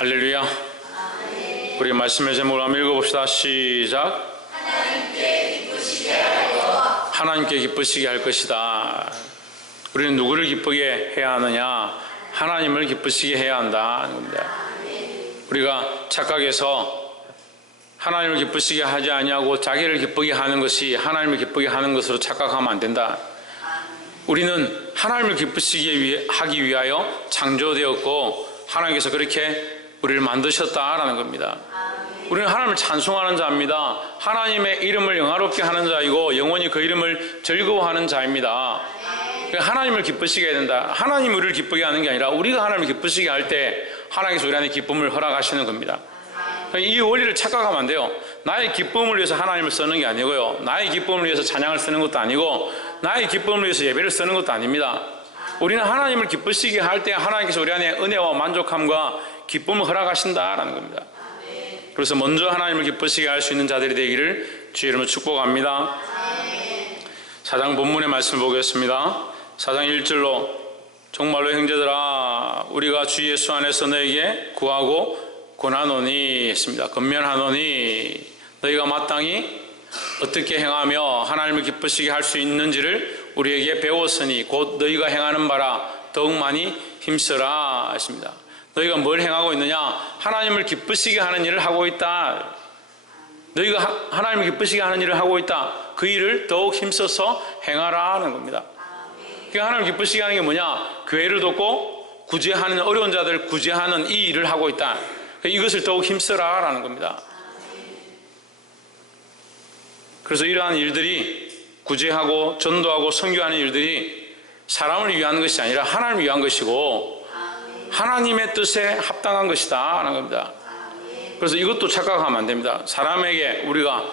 할렐루야. 우리 말씀의 제목을 한번 읽어봅시다. 시작. 하나님께 기쁘시게 할 것이다. 우리는 누구를 기쁘게 해야 하느냐? 하나님을 기쁘시게 해야 한다는 겁니다. 우리가 착각해서 하나님을 기쁘시게 하지 아니하고 자기를 기쁘게 하는 것이 하나님을 기쁘게 하는 것으로 착각하면 안 된다. 우리는 하나님을 기쁘시게 하기 위하여 창조되었고 하나님께서 그렇게 우리를 만드셨다라는 겁니다. 우리는 하나님을 찬송하는 자입니다. 하나님의 이름을 영화롭게 하는 자이고 영원히 그 이름을 즐거워하는 자입니다. 하나님을 기쁘시게 해야 된다. 하나님이 우리를 기쁘게 하는 게 아니라 우리가 하나님을 기쁘시게 할 때 하나님께서 우리 안에 기쁨을 허락하시는 겁니다. 이 원리를 착각하면 안 돼요. 나의 기쁨을 위해서 하나님을 쓰는 게 아니고요, 나의 기쁨을 위해서 찬양을 쓰는 것도 아니고 나의 기쁨을 위해서 예배를 쓰는 것도 아닙니다. 우리는 하나님을 기쁘시게 할 때 하나님께서 우리 안에 은혜와 만족함과 기쁨을 허락하신다라는 겁니다. 그래서 먼저 하나님을 기쁘시게 할 수 있는 자들이 되기를 주의 이름으로 축복합니다. 4장 본문의 말씀을 보겠습니다. 4장 1절로 정말로 형제들아 우리가 주 예수 안에서 너에게 구하고 권하노니 했습니다. 건면하노니 너희가 마땅히 어떻게 행하며 하나님을 기쁘시게 할 수 있는지를 우리에게 배웠으니 곧 너희가 행하는 바라 더욱 많이 힘써라 했습니다. 너희가 뭘 행하고 있느냐? 하나님을 기쁘시게 하는 일을 하고 있다. 너희가 하나님을 기쁘시게 하는 일을 하고 있다. 그 일을 더욱 힘써서 행하라 하는 겁니다. 그러니까 하나님을 기쁘시게 하는 게 뭐냐? 교회를 돕고 구제하는 어려운 자들을 구제하는 이 일을 하고 있다. 이것을 더욱 힘써라 라는 겁니다. 그래서 이러한 일들이 구제하고 전도하고 선교하는 일들이 사람을 위한 것이 아니라 하나님을 위한 것이고 하나님의 뜻에 합당한 것이다 하는 겁니다. 그래서 이것도 착각하면 안 됩니다. 사람에게 우리가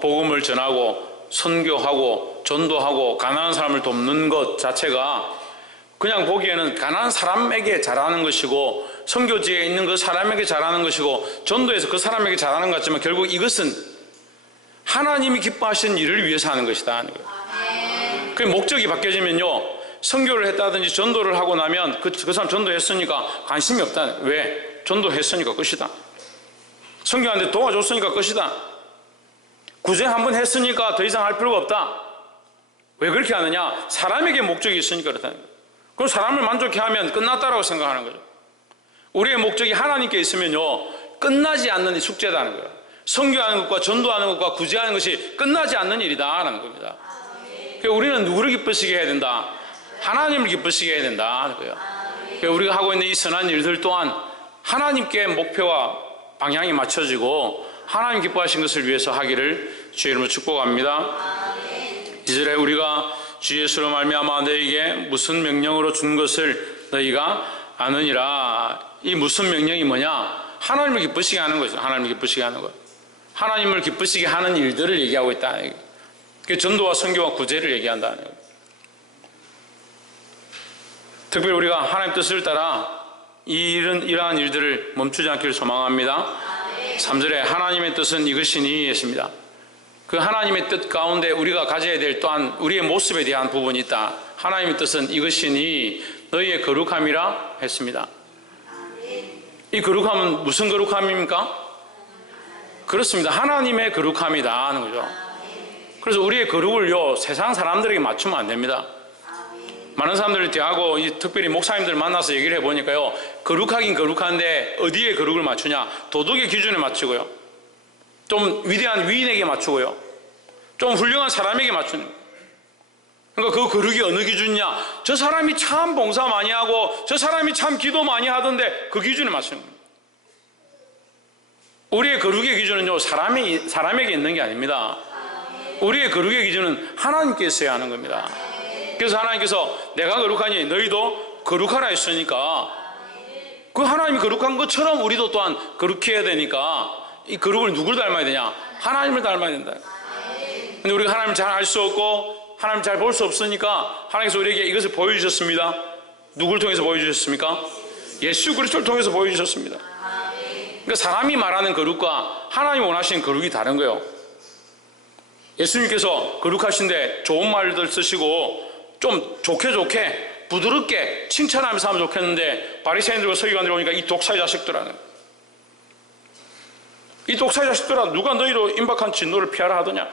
복음을 전하고 선교하고 전도하고 가난한 사람을 돕는 것 자체가 그냥 보기에는 가난한 사람에게 잘하는 것이고 선교지에 있는 그 사람에게 잘하는 것이고 전도해서 그 사람에게 잘하는 것 같지만 결국 이것은 하나님이 기뻐하시는 일을 위해서 하는 것이다 하는 거예요. 그 목적이 바뀌어지면요, 선교를 했다든지 전도를 하고 나면 그 사람 전도했으니까 관심이 없다. 왜? 전도했으니까 끝이다. 선교하는데 도와줬으니까 끝이다. 구제 한번 했으니까 더 이상 할 필요가 없다. 왜 그렇게 하느냐? 사람에게 목적이 있으니까 그렇다는 거예요. 그럼 사람을 만족해 하면 끝났다라고 생각하는 거죠. 우리의 목적이 하나님께 있으면요, 끝나지 않는 숙제다는 거예요. 선교하는 것과 전도하는 것과 구제하는 것이 끝나지 않는 일이다라는 겁니다. 그러니까 우리는 누구를 기쁘시게 해야 된다? 하나님을 기쁘시게 해야 된다는 거예요. 그러니까 우리가 하고 있는 이 선한 일들 또한 하나님께 목표와 방향이 맞춰지고 하나님 기뻐하신 것을 위해서 하기를 주의 이름으로 축복합니다. 이절에 우리가 주 예수로 말미암아 너희에게 무슨 명령으로 준 것을 너희가 아느니라. 이 무슨 명령이 뭐냐? 하나님을 기쁘시게 하는 거죠. 하나님을 기쁘시게 하는 것. 하나님을 기쁘시게 하는 일들을 얘기하고 있다. 전도와 선교와 구제를 얘기한다는 거예요. 특별히 우리가 하나님 뜻을 따라 이러한 일들을 멈추지 않기를 소망합니다. 3절에 하나님의 뜻은 이것이니 했습니다. 그 하나님의 뜻 가운데 우리가 가져야 될 또한 우리의 모습에 대한 부분이 있다. 하나님의 뜻은 이것이니 너희의 거룩함이라 했습니다. 이 거룩함은 무슨 거룩함입니까? 그렇습니다. 하나님의 거룩함이다 하는 거죠. 그래서 우리의 거룩을요, 세상 사람들에게 맞추면 안 됩니다. 많은 사람들을 대하고 특별히 목사님들 만나서 얘기를 해보니까요, 거룩하긴 거룩한데 어디에 거룩을 맞추냐? 도덕의 기준에 맞추고요, 좀 위대한 위인에게 맞추고요, 좀 훌륭한 사람에게 맞추는 거예요. 그러니까 그 거룩이 어느 기준이냐? 저 사람이 참 봉사 많이 하고 저 사람이 참 기도 많이 하던데 그 기준에 맞추는 겁니다. 우리의 거룩의 기준은요, 사람에게 있는 게 아닙니다. 우리의 거룩의 기준은 하나님께 있어야 하는 겁니다. 그래서 하나님께서 내가 거룩하니 너희도 거룩하라 했으니까 그 하나님이 거룩한 것처럼 우리도 또한 거룩해야 되니까 이 거룩을 누굴 닮아야 되냐? 하나님을 닮아야 된다. 근데 우리가 하나님을 잘 알 수 없고 하나님을 잘 볼 수 없으니까 하나님께서 우리에게 이것을 보여주셨습니다. 누굴 통해서 보여주셨습니까? 예수 그리스도를 통해서 보여주셨습니다. 그러니까 사람이 말하는 거룩과 하나님이 원하시는 거룩이 다른 거예요. 예수님께서 거룩하신데 좋은 말들 쓰시고 좀 좋게 부드럽게 칭찬하면서 하면 좋겠는데 바리새인들과 서기관들이 오니까 이 독사의 자식들 하는 거예요. 이 독사의 자식들아, 누가 너희로 임박한 진노를 피하라 하더냐?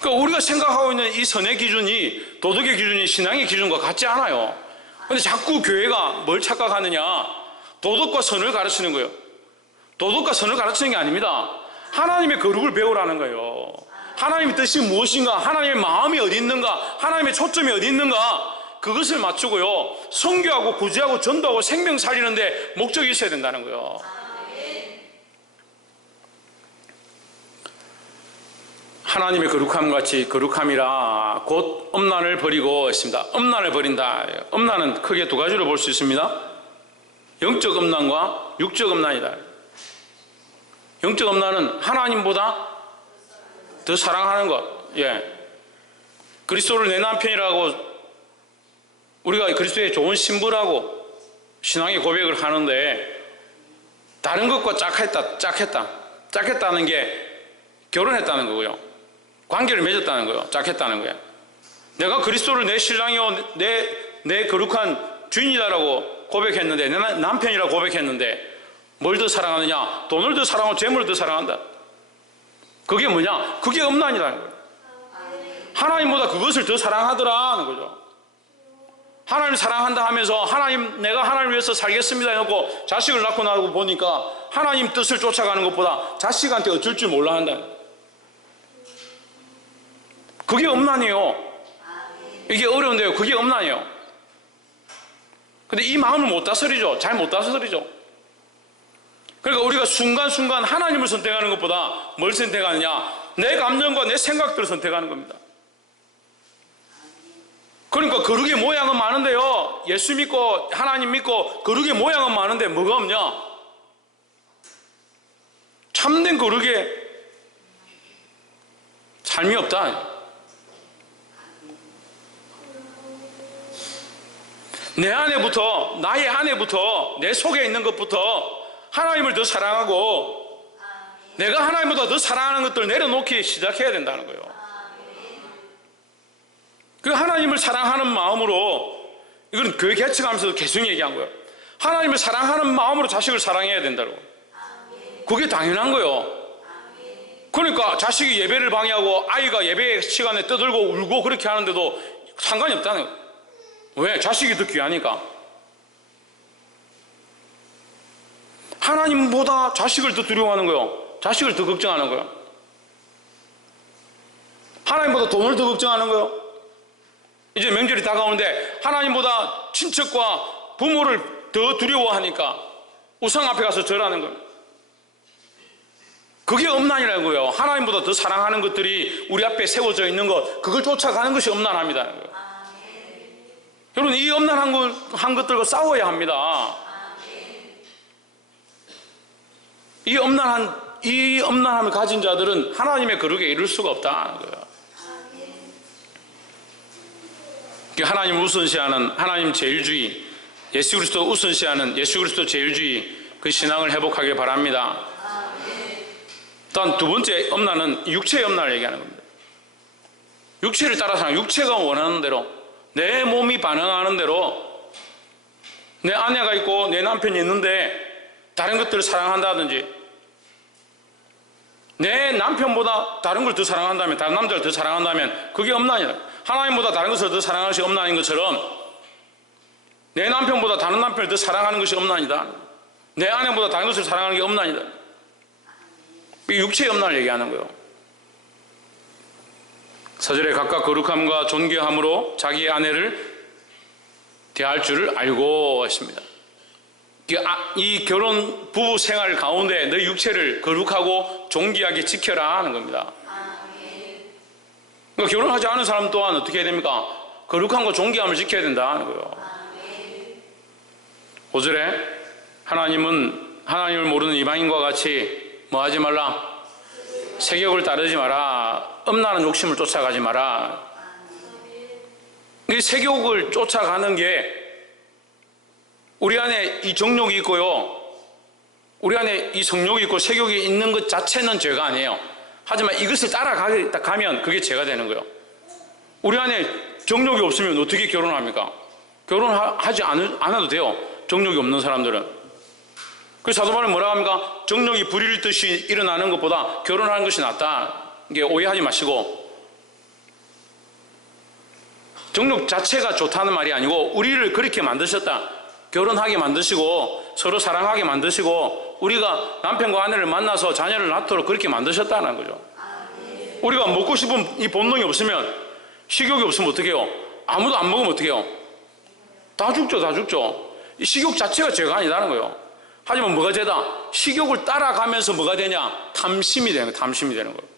그러니까 우리가 생각하고 있는 이 선의 기준이, 도덕의 기준이 신앙의 기준과 같지 않아요. 근데 자꾸 교회가 뭘 착각하느냐? 도덕과 선을 가르치는 거예요. 도덕과 선을 가르치는 게 아닙니다. 하나님의 거룩을 배우라는 거예요. 하나님의 뜻이 무엇인가, 하나님의 마음이 어디 있는가, 하나님의 초점이 어디 있는가, 그것을 맞추고요, 선교하고 구제하고 전도하고 생명 살리는데 목적이 있어야 된다는 거예요. 하나님의 거룩함 같이 거룩함이라 곧 엄란을 버리고 했습니다. 엄란을 버린다. 엄란은 크게 두 가지로 볼 수 있습니다. 영적 엄란과 육적 엄란이다. 영적 엄란은 하나님보다 더 사랑하는 것. 그리스도를 내 남편이라고 우리가 그리스도의 좋은 신부라고 신앙의 고백을 하는데, 다른 것과 짝했다는 게 결혼했다는 거고요, 관계를 맺었다는 거예요. 짝했다는 거예요. 내가 그리스도를 내 신랑이요, 내 거룩한 주인이다라고 고백했는데, 내 남편이라고 고백했는데, 뭘 더 사랑하느냐? 돈을 더 사랑하고 재물을 더 사랑한다. 그게 뭐냐? 그게 엄란이라는 거예요. 하나님보다 그것을 더 사랑하더라는 거죠. 하나님을 사랑한다 하면서 내가 하나님을 위해서 살겠습니다 해놓고 자식을 낳고 나고 보니까 하나님 뜻을 쫓아가는 것보다 자식한테 어쩔 줄 몰라 한다. 그게 엄란이에요. 이게 어려운데요, 그게 엄란이에요. 근데 이 마음을 못 다스리죠. 잘 못 다스리죠. 그러니까 우리가 순간순간 하나님을 선택하는 것보다 뭘 선택하느냐? 내 감정과 내 생각들을 선택하는 겁니다. 그러니까 거룩의 모양은 많은데요, 예수 믿고 하나님 믿고 거룩의 모양은 많은데 뭐가 없냐? 참된 거룩의 삶이 없다. 내 안에부터, 나의 안에부터, 내 속에 있는 것부터 하나님을 더 사랑하고 내가 하나님보다 더 사랑하는 것들을 내려놓기 시작해야 된다는 거예요. 그 하나님을 사랑하는 마음으로, 이건 교회 개척하면서도 계속 얘기한 거예요. 하나님을 사랑하는 마음으로 자식을 사랑해야 된다고. 그게 당연한 거예요. 그러니까 자식이 예배를 방해하고 아이가 예배 시간에 떠들고 울고 그렇게 하는데도 상관이 없다는 거예요. 왜? 자식이 더 귀하니까. 하나님보다 자식을 더 두려워하는 거예요. 자식을 더 걱정하는 거예요. 하나님보다 돈을 더 걱정하는 거예요. 이제 명절이 다가오는데 하나님보다 친척과 부모를 더 두려워하니까 우상 앞에 가서 절하는 거예요. 그게 엄란이라는 거예요. 하나님보다 더 사랑하는 것들이 우리 앞에 세워져 있는 것, 그걸 쫓아가는 것이 엄란합니다는 거예요. 여러분, 이 엄란한 것들과 싸워야 합니다. 이 엄란함을 가진 자들은 하나님의 거룩에 이룰 수가 없다는 거예요. 하나님 우선시하는 하나님 제일주의, 예수 그리스도 우선시하는 예수 그리스도 제일주의, 그 신앙을 회복하길 바랍니다. 또한 두 번째 엄란은 육체의 엄란을 얘기하는 겁니다. 육체를 따라서 육체가 원하는 대로, 내 몸이 반응하는 대로, 내 아내가 있고 내 남편이 있는데 다른 것들을 사랑한다든지, 내 남편보다 다른 걸 더 사랑한다면, 다른 남자를 더 사랑한다면 그게 엄란이다. 하나님보다 다른 것을 더 사랑하는 것이 엄란인 것처럼 내 남편보다 다른 남편을 더 사랑하는 것이 엄란이다. 내 아내보다 다른 것을 사랑하는 게 엄란이다. 육체의 엄란을 얘기하는 거예요. 사절에 각각 거룩함과 존귀함으로 자기의 아내를 대할 줄을 알고 했습니다. 이 결혼 부부 생활 가운데 너 육체를 거룩하고 존귀하게 지켜라 하는 겁니다. 그러니까 결혼하지 않은 사람 또한 어떻게 해야 됩니까? 거룩함과 존귀함을 지켜야 된다 하는 거예요. 5절에 하나님을 모르는 이방인과 같이 뭐 하지 말라? 세욕을 따르지 마라. 엄란한 욕심을 쫓아가지 마라. 이 세욕을 쫓아가는 게 우리 안에 이 정욕이 있고요, 우리 안에 이 성욕이 있고 세욕이 있는 것 자체는 죄가 아니에요. 하지만 이것을 따라가면 그게 죄가 되는 거예요. 우리 안에 정욕이 없으면 어떻게 결혼합니까? 결혼하지 않아도 돼요. 정욕이 없는 사람들은. 그 사도 바울은 뭐라고 합니까? 정욕이 불일듯이 일어나는 것보다 결혼하는 것이 낫다. 이게 오해하지 마시고, 정욕 자체가 좋다는 말이 아니고 우리를 그렇게 만드셨다. 결혼하게 만드시고 서로 사랑하게 만드시고 우리가 남편과 아내를 만나서 자녀를 낳도록 그렇게 만드셨다는 거죠. 우리가 먹고 싶은 이 본능이 없으면, 식욕이 없으면 어떻게 해요? 아무도 안 먹으면 어떻게 해요? 다 죽죠, 다 죽죠. 이 식욕 자체가 죄가 아니다는 거예요. 하지만 뭐가 죄다? 식욕을 따라가면서 뭐가 되냐? 탐심이 되는 거예요. 탐심이 되는 거예요.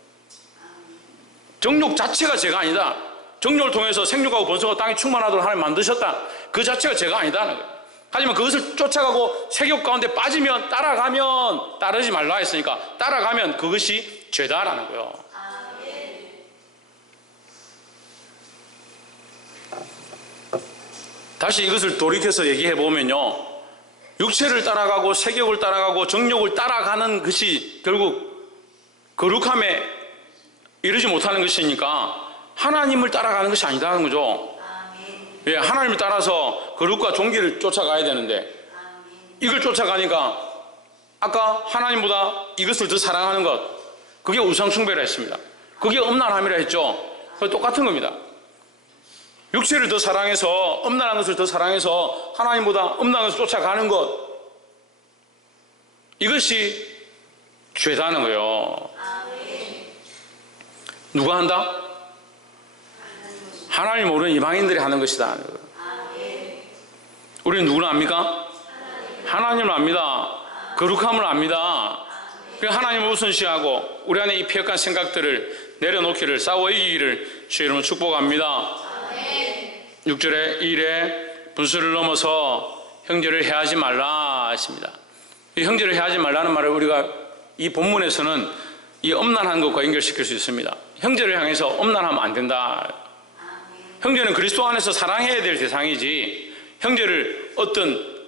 정욕 자체가 죄가 아니다. 정욕을 통해서 생육하고 번성하고 땅이 충만하도록 하나님 만드셨다. 그 자체가 죄가 아니다는 거예요. 하지만 그것을 쫓아가고 색욕 가운데 빠지면, 따라가면, 따르지 말라 했으니까 따라가면 그것이 죄다라는 거예요. 다시 이것을 돌이켜서 얘기해 보면요, 육체를 따라가고 색욕을 따라가고 정욕을 따라가는 것이 결국 거룩함에 이르지 못하는 것이니까 하나님을 따라가는 것이 아니다는 거죠. 예, 하나님을 따라서 거룩과 종기를 쫓아가야 되는데 이걸 쫓아가니까 아까 하나님보다 이것을 더 사랑하는 것, 그게 우상숭배라 했습니다. 그게 음란함이라 했죠. 그거 똑같은 겁니다. 육체를 더 사랑해서, 음란한 것을 더 사랑해서 하나님보다 음란한 것을 쫓아가는 것, 이것이 죄다는 거예요. 누가 한다? 하나님 모르는 이방인들이 하는 것이다. 우리는 누구를 압니까? 하나님을 압니다. 거룩함을 압니다. 하나님을 우선시하고 우리 안에 이 폐역한 생각들을 내려놓기를, 싸워 이기기를 주의 이름으로 축복합니다. 6절에 일에 분수를 넘어서 형제를 해하지 말라 했습니다. 이 형제를 해하지 말라는 말을 우리가 이 본문에서는 이 엄난한 것과 연결시킬 수 있습니다. 형제를 향해서 엄난하면 안 된다. 형제는 그리스도 안에서 사랑해야 될 대상이지 형제를 어떤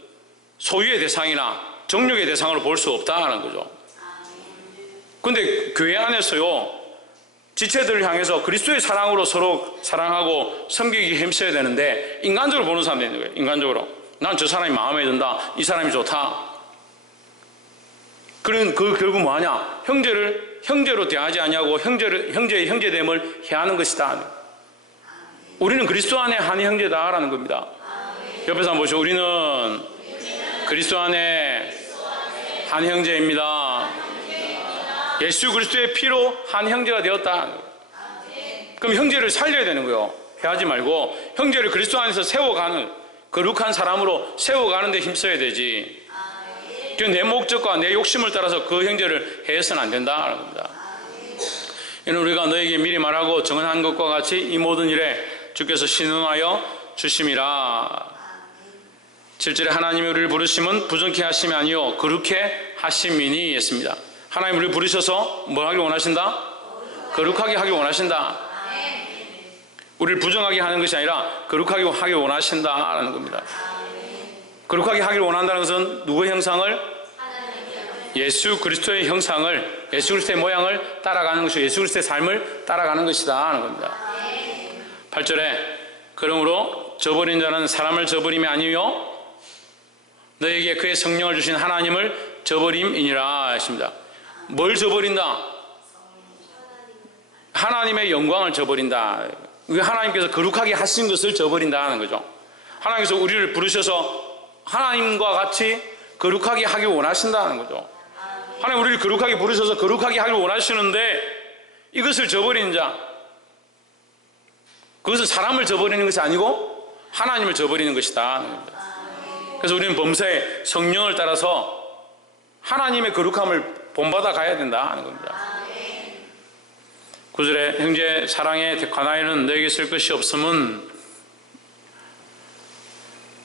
소유의 대상이나 정욕의 대상으로 볼 수 없다는 거죠. 그런데 교회 안에서요, 지체들을 향해서 그리스도의 사랑으로 서로 사랑하고 섬기기 힘써야 되는데 인간적으로 보는 사람도 있는 거예요. 인간적으로 난 저 사람이 마음에 든다, 이 사람이 좋다. 그런 그 결국 뭐하냐? 형제를 형제로 대하지 아니하고 형제의 형제됨을 해하는 것이다. 우리는 그리스도 안에 한 형제다라는 겁니다. 옆에서 한번 보시죠. 우리는 그리스도 안에 한 형제입니다. 예수 그리스도의 피로 한 형제가 되었다. 그럼 형제를 살려야 되는 거예요. 해하지 말고 형제를 그리스도 안에서 세워가는, 거룩한 사람으로 세워가는 데 힘써야 되지. 내 목적과 내 욕심을 따라서 그 형제를 해서는 안 된다는 겁니다. 이는 우리가 너에게 미리 말하고 정언한 것과 같이 이 모든 일에 주께서 신원하여 주심이라. 7절에 하나님이 우리를 부르심은 부정케 하심이 아니요 거룩케 하심이니 했습니다. 하나님 우리를 부르셔서 뭘 하길 원하신다? 거룩하게 하길 원하신다. 우리를 부정하게 하는 것이 아니라 거룩하게 하길 원하신다라는 겁니다. 거룩하게 하길 원한다는 것은 누구의 형상을? 예수 그리스도의 형상을, 예수 그리스도의 모양을 따라가는 것이고 예수 그리스도의 삶을 따라가는 것이다 하는 겁니다. 8절에 그러므로 저버린 자는 사람을 저버림이 아니요 너에게 그의 성령을 주신 하나님을 저버림이니라 했습니다. 뭘 저버린다? 하나님의 영광을 저버린다. 하나님께서 거룩하게 하신 것을 저버린다 하는 거죠. 하나님께서 우리를 부르셔서 하나님과 같이 거룩하게 하길 원하신다는 거죠. 하나님 우리를 거룩하게 부르셔서 거룩하게 하길 원하시는데 이것을 저버리는 자, 그것은 사람을 저버리는 것이 아니고 하나님을 저버리는 것이다. 그래서 우리는 범사에 성령을 따라서 하나님의 거룩함을 본받아 가야 된다 하는 겁니다. 9절에 형제 사랑에 관하여는 너에게 쓸 것이 없음은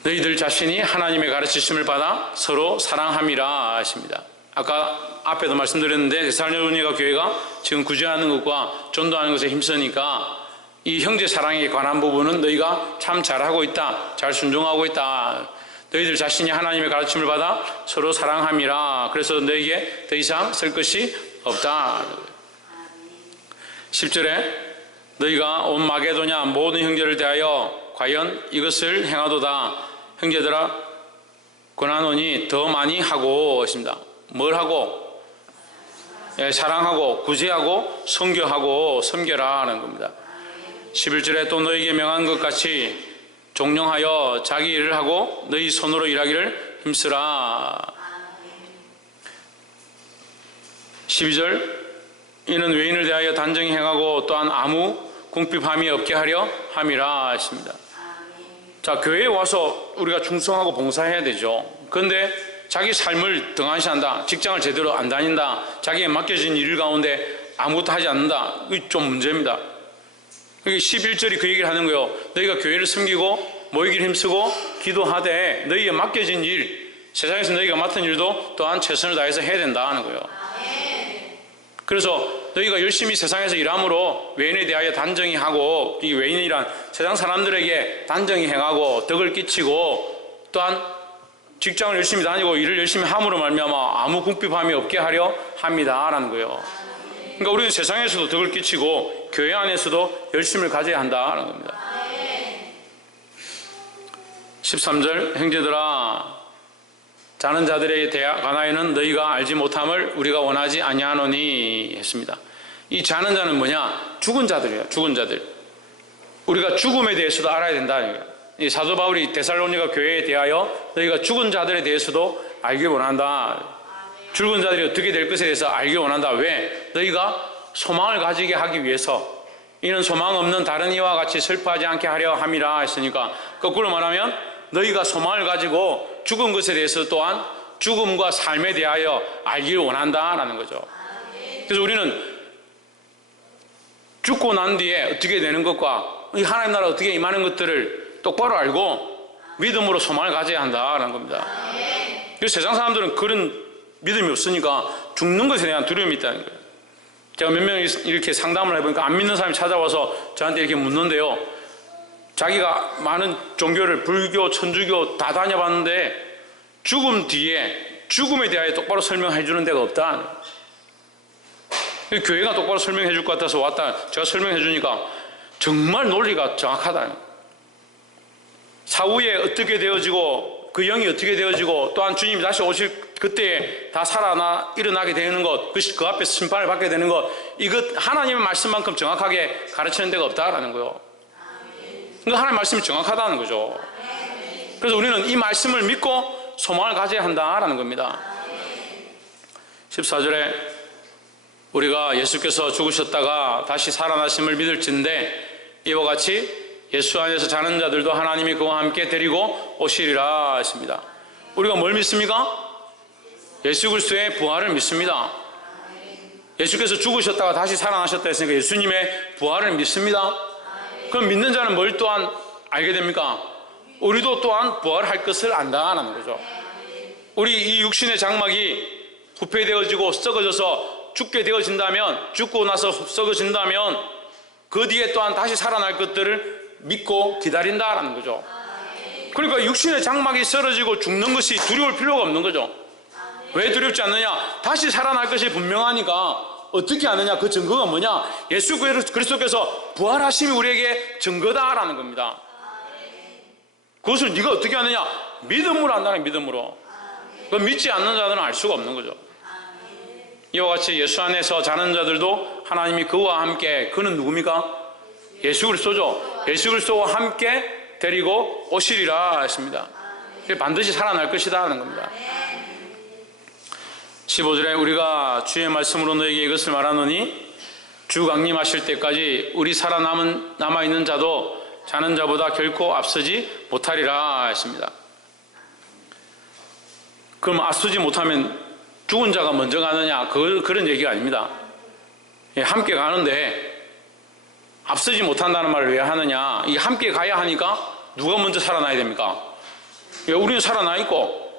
너희들 자신이 하나님의 가르치심을 받아 서로 사랑함이라 하십니다. 아까 앞에도 말씀드렸는데 데살로니가 교회가 지금 구제하는 것과 전도하는 것에 힘쓰니까 이 형제 사랑에 관한 부분은 너희가 참 잘하고 있다, 잘 순종하고 있다. 너희들 자신이 하나님의 가르침을 받아 서로 사랑함이라. 그래서 너에게 더 이상 쓸 것이 없다. 10절에 너희가 온 마게도냐 모든 형제를 대하여 과연 이것을 행하도다. 형제들아 권하노니 더 많이 하고 있습니다. 뭘 하고? 사랑하고 구제하고 선교하고 섬겨라 하는 겁니다. 11절에 또 너에게 명한 것 같이 종용하여 자기 일을 하고 너희 손으로 일하기를 힘쓰라. 12절 이는 외인을 대하여 단정히 행하고 또한 아무 궁핍함이 없게 하려 함이라 했습니다. 자, 교회에 와서 우리가 충성하고 봉사해야 되죠. 그런데 자기 삶을 등한시한다, 직장을 제대로 안 다닌다, 자기에 맡겨진 일 가운데 아무것도 하지 않는다, 이게 좀 문제입니다. 11절이 그 얘기를 하는 거예요. 너희가 교회를 섬기고 모이기를 힘쓰고 기도하되 너희에 맡겨진 일, 세상에서 너희가 맡은 일도 또한 최선을 다해서 해야 된다 하는 거예요. 그래서 너희가 열심히 세상에서 일함으로 외인에 대하여 단정히 하고, 이 외인이란 세상 사람들에게 단정히 행하고 덕을 끼치고 또한 직장을 열심히 다니고 일을 열심히 함으로 말미암아 아무 궁핍함이 없게 하려 합니다 라는 거예요. 그러니까 우리는 세상에서도 덕을 끼치고 교회 안에서도 열심을 가져야 한다는 겁니다. 13절 형제들아 자는 자들에 관하여는 너희가 알지 못함을 우리가 원하지 아니하노니 했습니다. 이 자는 자는 뭐냐? 죽은 자들이에요. 죽은 자들. 우리가 죽음에 대해서도 알아야 된다는 거예요. 이 사도 바울이 데살로니가 교회에 대하여 너희가 죽은 자들에 대해서도 알기 원한다. 죽은 자들이 어떻게 될 것에 대해서 알기 원한다. 왜? 너희가 소망을 가지게 하기 위해서. 이는 소망 없는 다른 이와 같이 슬퍼하지 않게 하려 함이라 했으니까, 거꾸로 말하면 너희가 소망을 가지고 죽은 것에 대해서 또한 죽음과 삶에 대하여 알기를 원한다라는 거죠. 그래서 우리는 죽고 난 뒤에 어떻게 되는 것과 이 하나님 나라 어떻게 임하는 것들을 똑바로 알고 믿음으로 소망을 가져야 한다라는 겁니다. 그래서 세상 사람들은 그런 믿음이 없으니까 죽는 것에 대한 두려움이 있다는 거예요. 제가 몇 명 이렇게 상담을 해보니까 안 믿는 사람이 찾아와서 저한테 이렇게 묻는데요. 자기가 많은 종교를 불교, 천주교 다 다녀봤는데 죽음 뒤에 죽음에 대하여 똑바로 설명해 주는 데가 없다. 교회가 똑바로 설명해 줄 것 같아서 왔다. 제가 설명해 주니까 정말 논리가 정확하다. 사후에 어떻게 되어지고 그 영이 어떻게 되어지고 또한 주님이 다시 오실 그때에 다 살아나 일어나게 되는 것, 그 앞에서 심판을 받게 되는 것, 이것 하나님의 말씀만큼 정확하게 가르치는 데가 없다라는 거예요. 그러니까 하나님의 말씀이 정확하다는 거죠. 그래서 우리는 이 말씀을 믿고 소망을 가져야 한다라는 겁니다. 14절에 우리가 예수께서 죽으셨다가 다시 살아나심을 믿을진데 이와 같이 예수 안에서 자는 자들도 하나님이 그와 함께 데리고 오시리라 했습니다. 우리가 뭘 믿습니까? 예수 그리스도의 부활을 믿습니다. 예수께서 죽으셨다가 다시 살아나셨다 했으니까 예수님의 부활을 믿습니다. 그럼 믿는 자는 뭘 또한 알게 됩니까? 우리도 또한 부활할 것을 안다는 거죠. 우리 이 육신의 장막이 후패되어지고 썩어져서 죽게 되어진다면, 죽고 나서 썩어진다면 그 뒤에 또한 다시 살아날 것들을 믿고 기다린다라는 거죠. 그러니까 육신의 장막이 썰어지고 죽는 것이 두려울 필요가 없는 거죠. 왜 두렵지 않느냐? 다시 살아날 것이 분명하니까. 어떻게 아느냐? 그 증거가 뭐냐? 예수 그리스도께서 부활하심이 우리에게 증거다라는 겁니다. 그것을 네가 어떻게 아느냐? 믿음으로 안다는, 믿음으로. 그건 믿지 않는 자들은 알 수가 없는 거죠. 이와 같이 예수 안에서 자는 자들도 하나님이 그와 함께, 그는 누굽니까? 예수 그리스도죠. 예수 그리스도와 함께 데리고 오시리라 했습니다. 반드시 살아날 것이다 하는 겁니다. 15절에 우리가 주의 말씀으로 너에게 이것을 말하노니 주 강림하실 때까지 우리 남아있는 자도 자는 자보다 결코 앞서지 못하리라 했습니다. 그럼 앞서지 못하면 죽은 자가 먼저 가느냐? 그런 얘기가 아닙니다. 함께 가는데 앞서지 못한다는 말을 왜 하느냐? 이게 함께 가야 하니까 누가 먼저 살아나야 됩니까? 우리는 살아나 있고,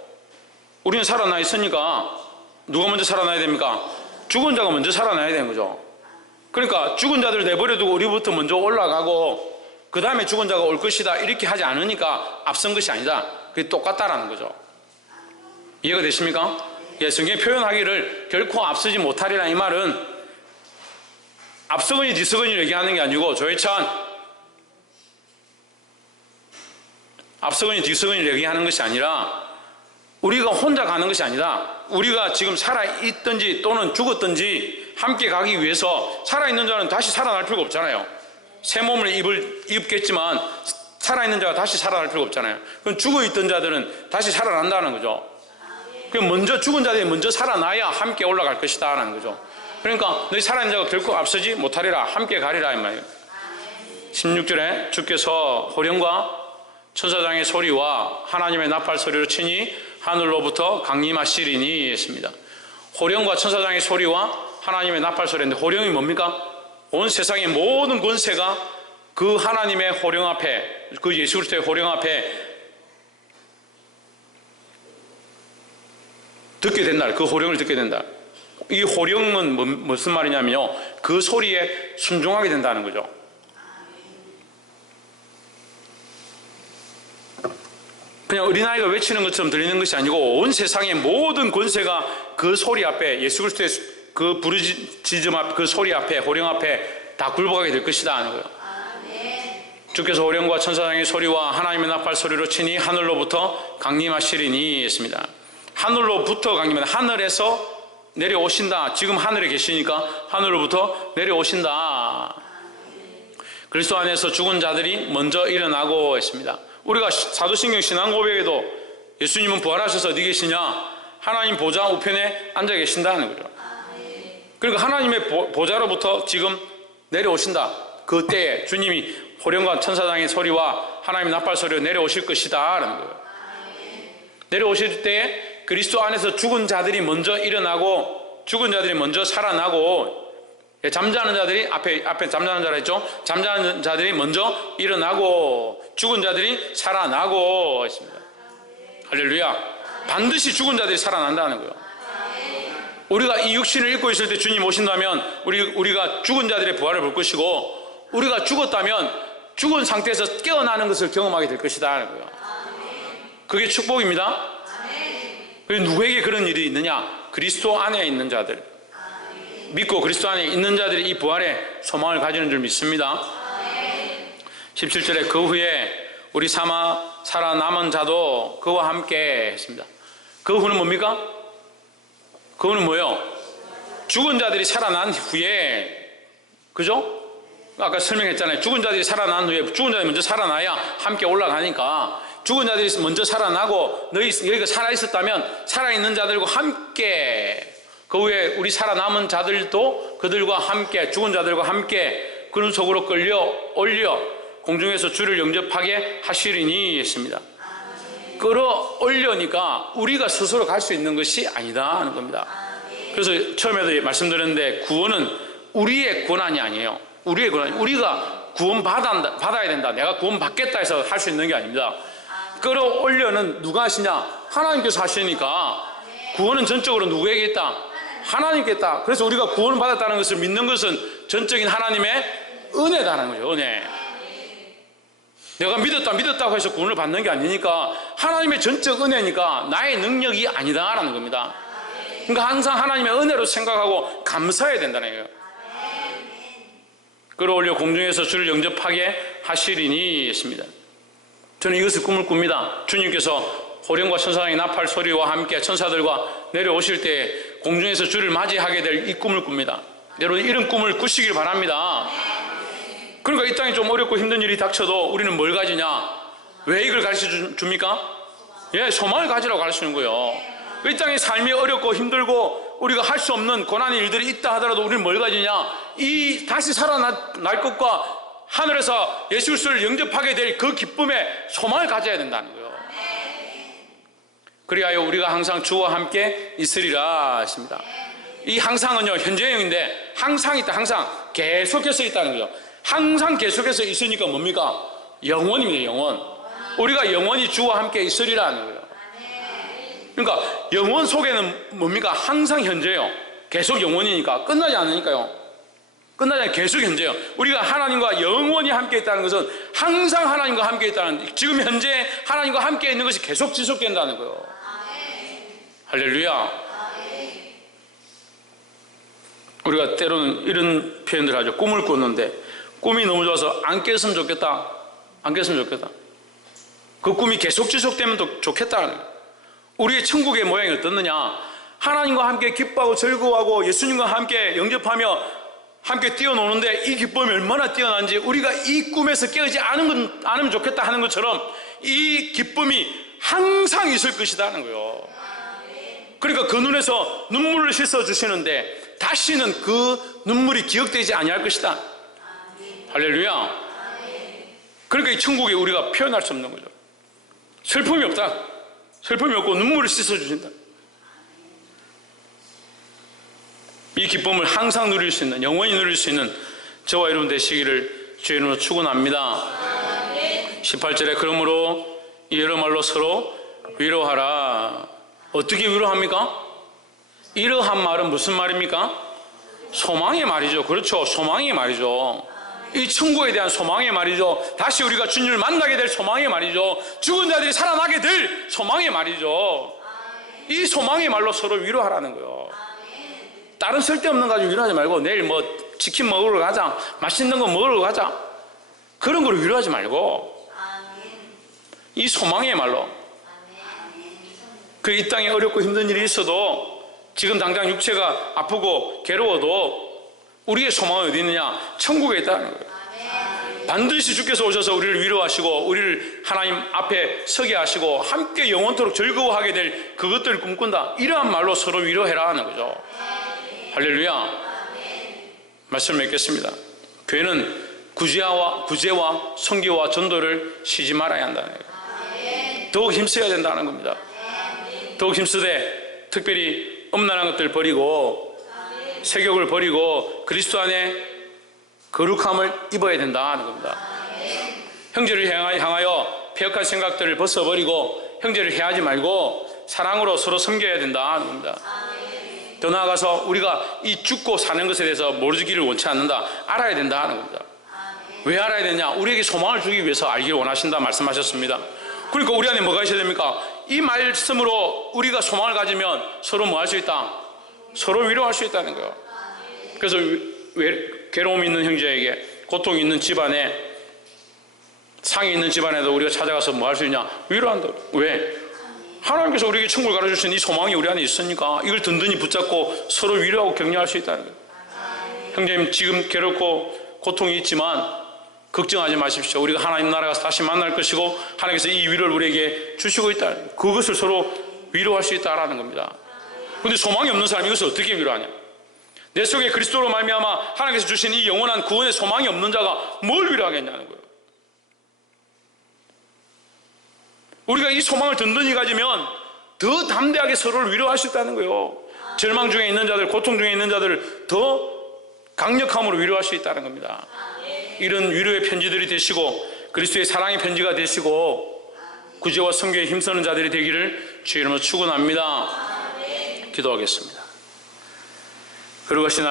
우리는 살아나 있으니까 누가 먼저 살아나야 됩니까? 죽은 자가 먼저 살아나야 되는 거죠. 그러니까 죽은 자들 내버려두고 우리부터 먼저 올라가고 그 다음에 죽은 자가 올 것이다 이렇게 하지 않으니까 앞선 것이 아니다. 그게 똑같다라는 거죠. 이해가 되십니까? 예, 성경에 표현하기를 결코 앞서지 못하리라 이 말은 앞서거니 뒤서거니 얘기하는 게 아니고, 조회찬 앞서거니 뒤서거니 얘기하는 것이 아니라 우리가 혼자 가는 것이 아니라 우리가 지금 살아있든지 또는 죽었든지 함께 가기 위해서 살아있는 자는 다시 살아날 필요가 없잖아요. 새 몸을 입겠지만 살아있는 자가 다시 살아날 필요가 없잖아요. 그럼 죽어있던 자들은 다시 살아난다는 거죠. 그럼 먼저 죽은 자들이 먼저 살아나야 함께 올라갈 것이다 라는 거죠. 그러니까 너희 살아있는 자가 결코 앞서지 못하리라, 함께 가리라 이 말이에요. 16절에 주께서 호령과 천사장의 소리와 하나님의 나팔 소리로 치니 하늘로부터 강림하시리니 했습니다. 호령과 천사장의 소리와 하나님의 나팔 소리인데, 호령이 뭡니까? 온 세상의 모든 권세가 그 하나님의 호령 앞에, 그 예수 그리스도의 호령 앞에 듣게 된다. 그 호령을 듣게 된다. 이 호령은 무슨 말이냐면요, 그 소리에 순종하게 된다는 거죠. 그냥 어린아이가 외치는 것처럼 들리는 것이 아니고 온 세상의 모든 권세가 그 소리 앞에, 예수 그리스도의 그 부르짖음 앞, 그 소리 앞에, 호령 앞에 다 굴복하게 될 것이다 하는 거예요. 주께서 호령과 천사장의 소리와 하나님의 나팔 소리로 치니 하늘로부터 강림하시리니 했습니다. 하늘로부터 강림은 하늘에서 내려오신다. 지금 하늘에 계시니까 하늘로부터 내려오신다. 그리스도 안에서 죽은 자들이 먼저 일어나고 했습니다. 우리가 사도신경 신앙고백에도 예수님은 부활하셔서 어디 계시냐? 하나님 보좌 우편에 앉아 계신다는 거죠. 그러니까 하나님의 보좌로부터 지금 내려오신다. 그때에 주님이 호령과 천사장의 소리와 하나님 나팔 소리로 내려오실 것이다 라는 거예요. 내려오실 때에 그리스도 안에서 죽은 자들이 먼저 일어나고, 죽은 자들이 먼저 살아나고, 잠자는 자들이 앞에 잠자는 자라 했죠. 잠자는 자들이 먼저 일어나고 죽은 자들이 살아나고 했습니다. 할렐루야. 반드시 죽은 자들이 살아난다는 거예요. 우리가 이 육신을 입고 있을 때 주님 오신다면 우리가 죽은 자들의 부활을 볼 것이고, 우리가 죽었다면 죽은 상태에서 깨어나는 것을 경험하게 될 것이다 하는 거예요. 그게 축복입니다. 누구에게 그런 일이 있느냐? 그리스도 안에 있는 자들, 믿고 그리스도 안에 있는 자들이 이 부활의 소망을 가지는 줄 믿습니다. 17절에 그 후에 우리 살아남은 자도 그와 함께 했습니다. 그 후는 뭡니까? 그 후는 뭐예요? 죽은 자들이 살아난 후에, 그죠? 아까 설명했잖아요. 죽은 자들이 살아난 후에, 죽은 자들이 먼저 살아나야 함께 올라가니까, 죽은 자들이 먼저 살아나고 너희가 살아있었다면 살아있는 자들과 함께, 그 후에 우리 살아남은 자들도 그들과 함께, 죽은 자들과 함께 그런 속으로 끌려 올려 공중에서 주를 영접하게 하시리니 했습니다. 끌어올려니까 우리가 스스로 갈 수 있는 것이 아니다 하는 겁니다. 그래서 처음에도 말씀드렸는데, 구원은 우리의 권한이 아니에요. 우리의 권한이, 우리가 구원 받아야 된다, 내가 구원 받겠다 해서 할 수 있는 게 아닙니다. 끌어올려는 누가 하시냐? 하나님께서 하시니까 구원은 전적으로 누구에게 있다? 하나님께 있다. 그래서 우리가 구원을 받았다는 것을 믿는 것은 전적인 하나님의 은혜다는 거죠. 은혜. 내가 믿었다고 해서 구원을 받는 게 아니니까 하나님의 전적 은혜니까 나의 능력이 아니다라는 겁니다. 그러니까 항상 하나님의 은혜로 생각하고 감사해야 된다는 거예요. 끌어올려 공중에서 주를 영접하게 하시리니 했습니다. 저는 이것을 꿈을 꿉니다. 주님께서 호령과 천사장의 나팔 소리와 함께 천사들과 내려오실 때 공중에서 주를 맞이하게 될 이 꿈을 꿉니다. 여러분, 이런 꿈을 꾸시길 바랍니다. 그러니까 이 땅에 좀 어렵고 힘든 일이 닥쳐도 우리는 뭘 가지냐? 왜 이걸 가르쳐 줍니까? 예, 소망을 가지라고 가르치는 거예요. 이 땅에 삶이 어렵고 힘들고 우리가 할 수 없는 고난의 일들이 있다 하더라도 우리는 뭘 가지냐? 이 다시 살아날 것과 하늘에서 예수 그리스도를 영접하게 될 그 기쁨에 소망을 가져야 된다는 거예요. 그리하여 우리가 항상 주와 함께 있으리라 했습니다. 이 항상은요, 현재형인데 항상 있다, 항상 계속해서 있다는 거죠. 항상 계속해서 있으니까 뭡니까? 영원입니다. 영원. 우리가 영원히 주와 함께 있으리라는 거예요. 그러니까 영원 속에는 뭡니까? 항상 현재요. 계속 영원이니까 끝나지 않으니까요. 끝나지 않으니까 계속 현재요. 우리가 하나님과 영원히 함께 있다는 것은 항상 하나님과 함께 있다는, 지금 현재 하나님과 함께 있는 것이 계속 지속된다는 거예요. 할렐루야. 우리가 때로는 이런 표현들 하죠. 꿈을 꿨는데 꿈이 너무 좋아서 안 깼으면 좋겠다. 안 깼으면 좋겠다. 그 꿈이 계속 지속되면 더 좋겠다. 우리의 천국의 모양이 어떻느냐? 하나님과 함께 기뻐하고 즐거워하고 예수님과 함께 영접하며 함께 뛰어노는데 이 기쁨이 얼마나 뛰어난지 우리가 이 꿈에서 깨어지 않으면 좋겠다 하는 것처럼 이 기쁨이 항상 있을 것이다 하는 거예요. 그러니까 그 눈에서 눈물을 씻어주시는데 다시는 그 눈물이 기억되지 아니할 것이다. 할렐루야. 그러니까 이 천국에 우리가 표현할 수 없는 거죠. 슬픔이 없다. 슬픔이 없고 눈물을 씻어주신다. 이 기쁨을 항상 누릴 수 있는, 영원히 누릴 수 있는 저와 여러분 되시기를 주의 이름으로 축원합니다. 18절에 그러므로 여러 말로 서로 위로하라. 어떻게 위로합니까? 이러한 말은 무슨 말입니까? 소망의 말이죠. 그렇죠. 소망의 말이죠. 이 천국에 대한 소망의 말이죠. 다시 우리가 주님을 만나게 될 소망의 말이죠. 죽은 자들이 살아나게 될 소망의 말이죠. 이 소망의 말로 서로 위로하라는 거예요. 다른 쓸데없는 거 가지고 위로하지 말고 내일 뭐 치킨 먹으러 가자, 맛있는 거 먹으러 가자, 그런 거로 위로하지 말고 이 소망의 말로. 그 이 땅에 어렵고 힘든 일이 있어도 지금 당장 육체가 아프고 괴로워도 우리의 소망은 어디 있느냐? 천국에 있다는 거예요. 반드시 주께서 오셔서 우리를 위로하시고 우리를 하나님 앞에 서게 하시고 함께 영원토록 즐거워하게 될 그것들을 꿈꾼다. 이러한 말로 서로 위로해라 하는 거죠. 할렐루야. 말씀을 맺겠습니다. 교회는 구제와 선교와 전도를 쉬지 말아야 한다는 거예요. 더욱 힘써야 된다는 겁니다. 더욱 힘쓰되 특별히 음란한 것들 버리고 세욕을 버리고 그리스도 안에 거룩함을 입어야 된다는 겁니다. 형제를 향하여 폐역한 생각들을 벗어버리고 형제를 해하지 말고 사랑으로 서로 섬겨야 된다는 겁니다. 더 나아가서 우리가 이 죽고 사는 것에 대해서 모르기를 원치 않는다. 알아야 된다는 겁니다. 왜 알아야 되냐? 우리에게 소망을 주기 위해서 알기를 원하신다 말씀하셨습니다. 그러니까 우리 안에 뭐가 있어야 됩니까? 이 말씀으로 우리가 소망을 가지면 서로 뭐 할 수 있다? 서로 위로할 수 있다는 거예요. 그래서 괴로움이 있는 형제에게, 고통이 있는 집안에, 상이 있는 집안에도 우리가 찾아가서 뭐 할 수 있냐? 위로한다. 왜? 하나님께서 우리에게 천국을 가르쳐주신 이 소망이 우리 안에 있으니까 이걸 든든히 붙잡고 서로 위로하고 격려할 수 있다는 거예요. 형제님 지금 괴롭고 고통이 있지만 걱정하지 마십시오. 우리가 하나님 나라 가서 다시 만날 것이고 하나님께서 이 위로를 우리에게 주시고 있다. 그것을 서로 위로할 수 있다라는 겁니다. 그런데 소망이 없는 사람이 이것을 어떻게 위로하냐? 내 속에 그리스도로 말미암아 하나님께서 주신 이 영원한 구원의 소망이 없는 자가 뭘 위로하겠냐는 거예요. 우리가 이 소망을 든든히 가지면 더 담대하게 서로를 위로할 수 있다는 거예요. 절망 중에 있는 자들, 고통 중에 있는 자들을 더 강력함으로 위로할 수 있다는 겁니다. 이런 위로의 편지들이 되시고 그리스도의 사랑의 편지가 되시고 구제와 선교에 힘쓰는 자들이 되기를 주의 이름으로 축원합니다. 기도하겠습니다. 그러것이